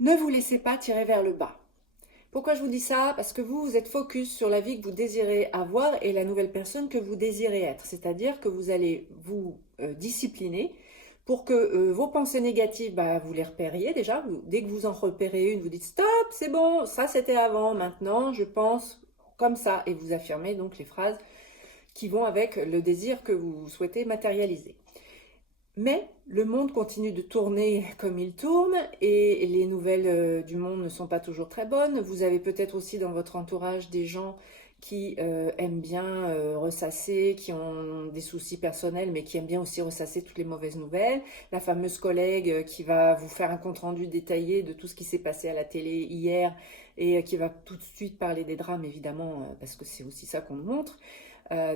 Ne vous laissez pas tirer vers le bas. Pourquoi je vous dis ça? Parce que vous êtes focus sur la vie que vous désirez avoir et la nouvelle personne que vous désirez être. C'est-à-dire que vous allez vous discipliner pour que vos pensées négatives, vous les repériez déjà. Dès que vous en repérez une, vous dites stop, c'est bon, ça c'était avant, maintenant je pense comme ça. Et vous affirmez donc les phrases qui vont avec le désir que vous souhaitez matérialiser. Mais le monde continue de tourner comme il tourne et les nouvelles du monde ne sont pas toujours très bonnes. Vous avez peut-être aussi dans votre entourage des gens qui aiment bien ressasser, qui ont des soucis personnels, mais qui aiment bien aussi ressasser toutes les mauvaises nouvelles. La fameuse collègue qui va vous faire un compte-rendu détaillé de tout ce qui s'est passé à la télé hier et qui va tout de suite parler des drames, évidemment, parce que c'est aussi ça qu'on nous montre.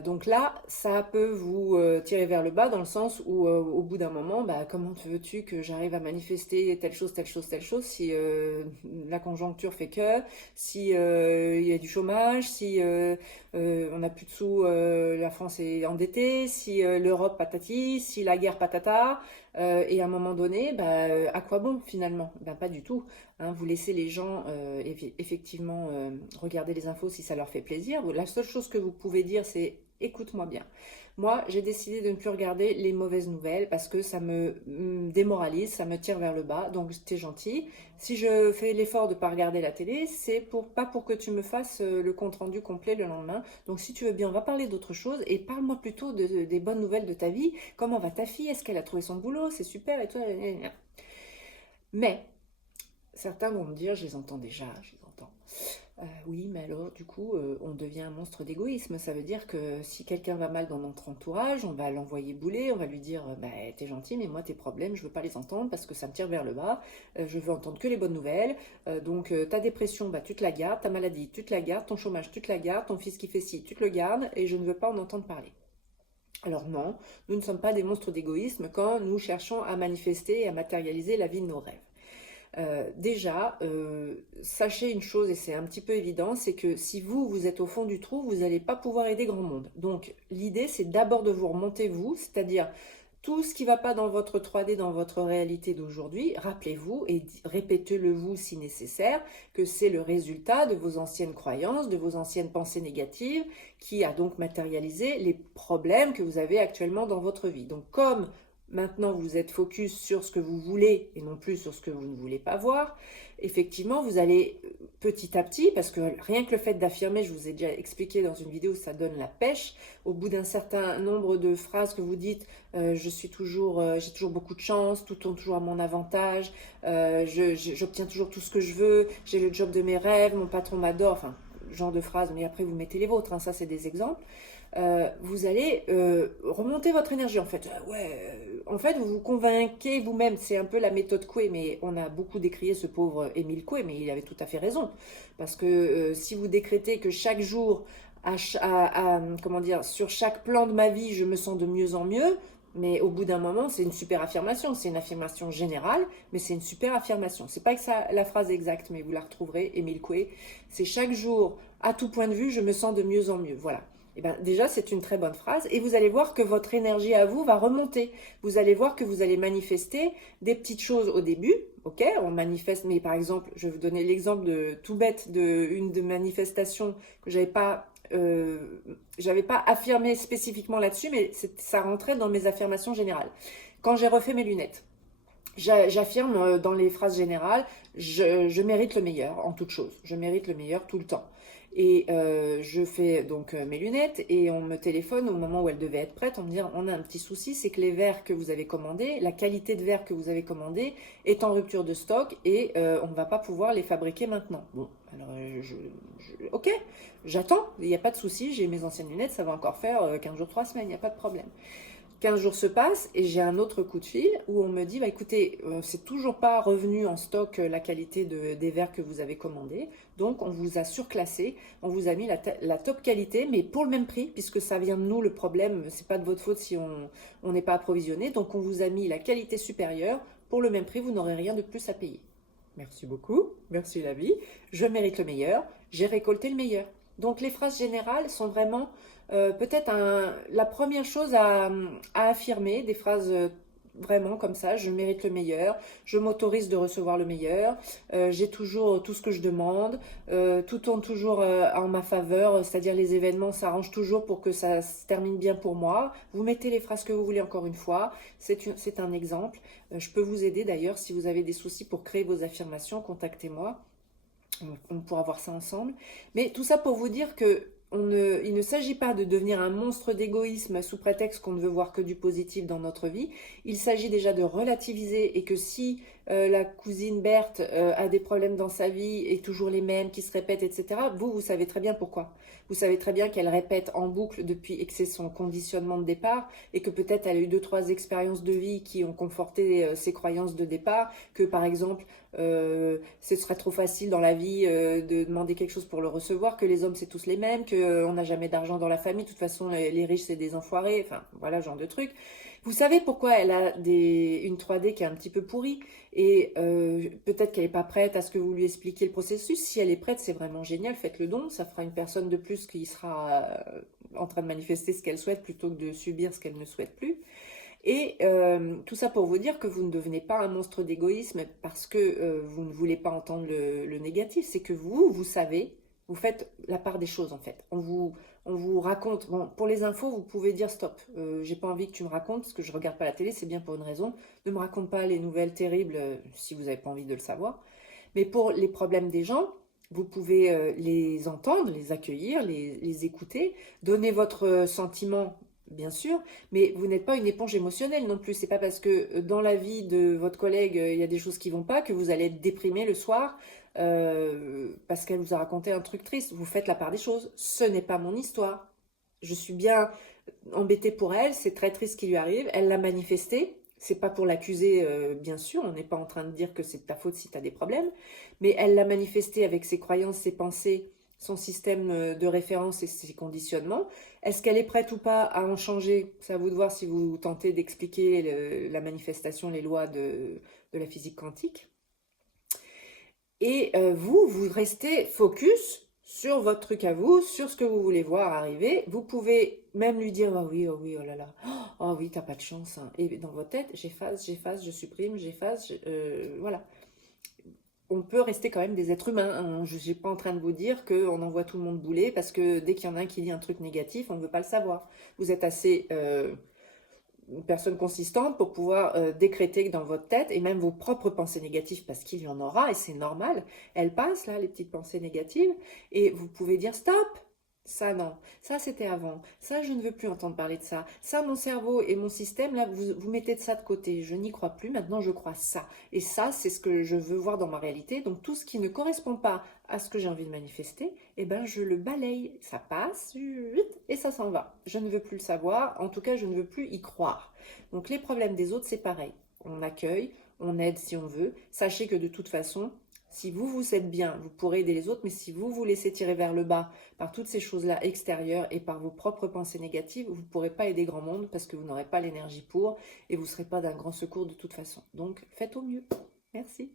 Donc là, ça peut vous tirer vers le bas dans le sens où au bout d'un moment, comment veux-tu que j'arrive à manifester telle chose, telle chose, telle chose si la conjoncture fait que, si il y a du chômage, si on n'a plus de sous, la France est endettée, si l'Europe patati, si la guerre patata, et à un moment donné, à quoi bon finalement? Pas du tout. Hein, vous laissez les gens effectivement regarder les infos si ça leur fait plaisir. La seule chose que vous pouvez dire, c'est écoute-moi bien. Moi, j'ai décidé de ne plus regarder les mauvaises nouvelles parce que ça me démoralise, ça me tire vers le bas. Donc, t'es gentil. Si je fais l'effort de ne pas regarder la télé, c'est pas pour que tu me fasses le compte-rendu complet le lendemain. Donc, si tu veux bien, on va parler d'autre chose et parle-moi plutôt des bonnes nouvelles de ta vie. Comment va ta fille? Est-ce qu'elle a trouvé son boulot? C'est super et tout. Mais certains vont me dire, je les entends déjà, je les entends. Oui, mais alors du coup, on devient un monstre d'égoïsme. Ça veut dire que si quelqu'un va mal dans notre entourage, on va l'envoyer bouler, on va lui dire, t'es gentil, mais moi tes problèmes, je veux pas les entendre parce que ça me tire vers le bas. Je veux entendre que les bonnes nouvelles. Donc ta dépression, tu te la gardes, ta maladie, tu te la gardes, ton chômage, tu te la gardes, ton fils qui fait ci, tu te le gardes, et je ne veux pas en entendre parler. Alors non, nous ne sommes pas des monstres d'égoïsme quand nous cherchons à manifester et à matérialiser la vie de nos rêves. Déjà, sachez une chose, et c'est un petit peu évident, c'est que si vous êtes au fond du trou, vous n'allez pas pouvoir aider grand monde. Donc l'idée, c'est d'abord de vous remonter vous, c'est-à-dire tout ce qui ne va pas dans votre 3D, dans votre réalité d'aujourd'hui, rappelez-vous et répétez-le vous si nécessaire, que c'est le résultat de vos anciennes croyances, de vos anciennes pensées négatives, qui a donc matérialisé les problèmes que vous avez actuellement dans votre vie. Donc comme maintenant vous êtes focus sur ce que vous voulez et non plus sur ce que vous ne voulez pas voir, effectivement vous allez petit à petit, parce que rien que le fait d'affirmer, je vous ai déjà expliqué dans une vidéo, ça donne la pêche. Au bout d'un certain nombre de phrases que vous dites, j'ai toujours beaucoup de chance, tout tourne toujours à mon avantage, j'obtiens toujours tout ce que je veux, j'ai le job de mes rêves, mon patron m'adore, enfin, genre de phrases, mais après vous mettez les vôtres, hein, ça c'est des exemples. Vous allez remonter votre énergie en fait. En fait, vous vous convainquez vous-même. C'est un peu la méthode Coué, mais on a beaucoup décrié ce pauvre Émile Coué, mais il avait tout à fait raison. Parce que si vous décrétez que chaque jour, comment dire, sur chaque plan de ma vie, je me sens de mieux en mieux, mais au bout d'un moment, c'est une super affirmation. C'est une affirmation générale, mais c'est une super affirmation. C'est pas que ça la phrase exacte, mais vous la retrouverez, Émile Coué. C'est chaque jour, à tout point de vue, je me sens de mieux en mieux. Voilà. Eh bien, déjà, c'est une très bonne phrase et vous allez voir que votre énergie à vous va remonter. Vous allez voir que vous allez manifester des petites choses au début. Ok, on manifeste, mais par exemple, je vais vous donner l'exemple de tout bête de une de manifestations que j'avais pas affirmé spécifiquement là-dessus, mais ça rentrait dans mes affirmations générales. Quand j'ai refait mes lunettes, j'affirme dans les phrases générales, je mérite le meilleur en toute chose. Je mérite le meilleur tout le temps. Et je fais donc mes lunettes et on me téléphone au moment où elles devaient être prêtes. On me dit on a un petit souci, c'est que les verres que vous avez commandés, la qualité de verre que vous avez commandé est en rupture de stock et on ne va pas pouvoir les fabriquer maintenant. Bon, alors ok, j'attends, il n'y a pas de souci, j'ai mes anciennes lunettes, ça va encore faire 15 jours, 3 semaines, il n'y a pas de problème. 15 jours se passent et j'ai un autre coup de fil où on me dit écoutez, c'est toujours pas revenu en stock la qualité des verres que vous avez commandés, donc on vous a surclassé, on vous a mis la top qualité, mais pour le même prix, puisque ça vient de nous le problème, c'est pas de votre faute si on n'est pas approvisionné, donc on vous a mis la qualité supérieure, pour le même prix, vous n'aurez rien de plus à payer. Merci beaucoup, merci la vie, je mérite le meilleur, j'ai récolté le meilleur. Donc les phrases générales sont vraiment peut-être la première chose à affirmer, des phrases vraiment comme ça, je mérite le meilleur, je m'autorise de recevoir le meilleur, j'ai toujours tout ce que je demande, tout tourne toujours en ma faveur, c'est-à-dire les événements s'arrangent toujours pour que ça se termine bien pour moi. Vous mettez les phrases que vous voulez encore une fois, c'est un exemple. Je peux vous aider d'ailleurs si vous avez des soucis pour créer vos affirmations, contactez-moi. On pourra voir ça ensemble. Mais tout ça pour vous dire que il ne s'agit pas de devenir un monstre d'égoïsme sous prétexte qu'on ne veut voir que du positif dans notre vie. Il s'agit déjà de relativiser et que si la cousine Berthe a des problèmes dans sa vie et toujours les mêmes qui se répètent, etc., vous savez très bien pourquoi. Vous savez très bien qu'elle répète en boucle depuis et que c'est son conditionnement de départ et que peut-être elle a eu 2, 3 expériences de vie qui ont conforté ses croyances de départ, que par exemple ce serait trop facile dans la vie de demander quelque chose pour le recevoir, que les hommes c'est tous les mêmes, qu'on n'a jamais d'argent dans la famille, de toute façon les riches c'est des enfoirés, enfin voilà, genre de truc. Vous savez pourquoi elle a une 3D qui est un petit peu pourrie et peut-être qu'elle n'est pas prête à ce que vous lui expliquiez le processus. Si elle est prête, c'est vraiment génial, faites le don, ça fera une personne de plus qui sera en train de manifester ce qu'elle souhaite plutôt que de subir ce qu'elle ne souhaite plus. Et tout ça pour vous dire que vous ne devenez pas un monstre d'égoïsme parce que vous ne voulez pas entendre le négatif. C'est que vous savez, vous faites la part des choses en fait. On vous raconte, bon, pour les infos, vous pouvez dire stop, j'ai pas envie que tu me racontes parce que je regarde pas la télé, c'est bien pour une raison. Ne me raconte pas les nouvelles terribles si vous n'avez pas envie de le savoir. Mais pour les problèmes des gens, vous pouvez les entendre, les accueillir, les écouter, donner votre sentiment, bien sûr, mais vous n'êtes pas une éponge émotionnelle non plus. C'est pas parce que dans la vie de votre collègue, il y a des choses qui vont pas que vous allez être déprimé le soir parce qu'elle vous a raconté un truc triste. Vous faites la part des choses. Ce n'est pas mon histoire. Je suis bien embêtée pour elle. C'est très triste ce qui lui arrive. Elle l'a manifesté. C'est pas pour l'accuser, bien sûr. On n'est pas en train de dire que c'est de ta faute si tu as des problèmes. Mais elle l'a manifesté avec ses croyances, ses pensées, son système de référence et ses conditionnements. Est-ce qu'elle est prête ou pas à en changer? C'est à vous de voir si vous tentez d'expliquer la manifestation, les lois de la physique quantique. Et vous restez focus sur votre truc à vous, sur ce que vous voulez voir arriver. Vous pouvez même lui dire oh oui, oh là là, oh oui, t'as pas de chance. Hein. Et dans votre tête, j'efface, je supprime, j'efface, voilà. On peut rester quand même des êtres humains. Je ne suis pas en train de vous dire qu'on envoie tout le monde bouler parce que dès qu'il y en a un qui dit un truc négatif, on ne veut pas le savoir. Vous êtes assez une personne consistante pour pouvoir décréter que dans votre tête, et même vos propres pensées négatives, parce qu'il y en aura, et c'est normal, elles passent là, les petites pensées négatives, et vous pouvez dire stop. Ça non, ça c'était avant, ça je ne veux plus entendre parler de ça, ça mon cerveau et mon système, là vous mettez de ça de côté, je n'y crois plus, maintenant je crois ça, et ça c'est ce que je veux voir dans ma réalité, donc tout ce qui ne correspond pas à ce que j'ai envie de manifester, eh ben je le balaye, ça passe, et ça s'en va, je ne veux plus le savoir, en tout cas je ne veux plus y croire. Donc les problèmes des autres c'est pareil, on accueille, on aide si on veut, sachez que de toute façon, si vous êtes bien, vous pourrez aider les autres, mais si vous vous laissez tirer vers le bas par toutes ces choses-là extérieures et par vos propres pensées négatives, vous ne pourrez pas aider grand monde parce que vous n'aurez pas l'énergie pour et vous ne serez pas d'un grand secours de toute façon. Donc, faites au mieux. Merci.